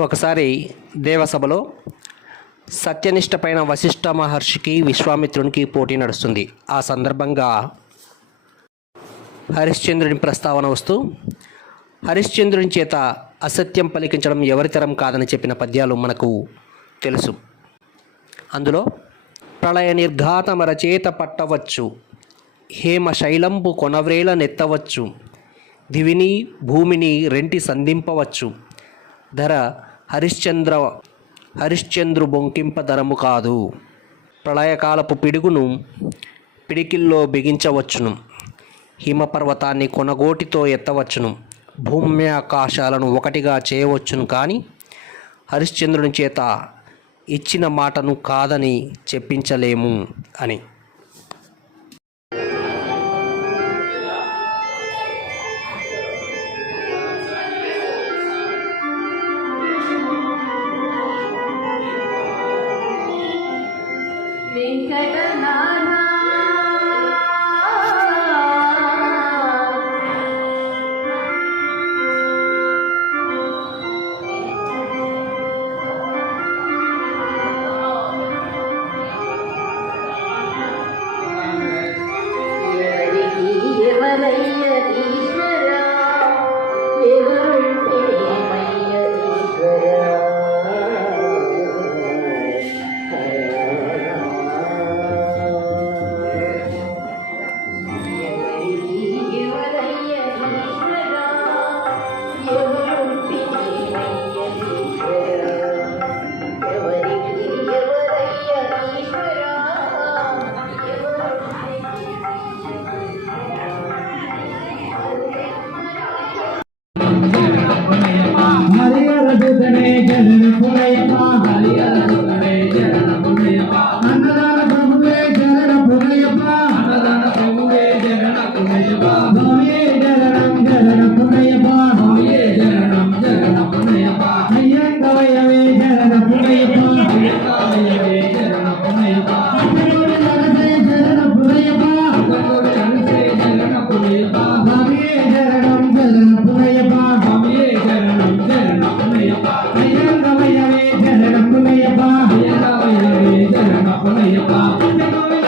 ఒకసారి దేవసభలో సత్యనిష్టపైన వశిష్ఠ మహర్షికి విశ్వామిత్రునికి పోటీ నడుస్తుంది. ఆ సందర్భంగా హరిశ్చంద్రుని ప్రస్తావన వస్తూ హరిశ్చంద్రుని చేత అసత్యం పలికించడం ఎవరితరం కాదని చెప్పిన పద్యాలు మనకు తెలుసు. అందులో ప్రళయ నిర్ఘాతమరచేత పట్టవచ్చు హేమ శైలంబు కొనవ్రేల నెత్తవచ్చు దివిని భూమిని రెంటి సంధింపవచ్చు ధర హరిశ్చంద్ర హరిశ్చంద్రు బొంకింప ధరము కాదు. ప్రళయకాలపు పిడుగును పిడికిల్లో బిగించవచ్చును. హిమపర్వతాన్ని కొనగోటితో ఎత్తవచ్చును. భూమ్యాకాశాలను ఒకటిగా చేయవచ్చును కానీ హరిశ్చంద్రుని చేత ఇచ్చిన మాటను కాదని చెప్పించలేము అని. Incubator மதுதனே ஜன Africa.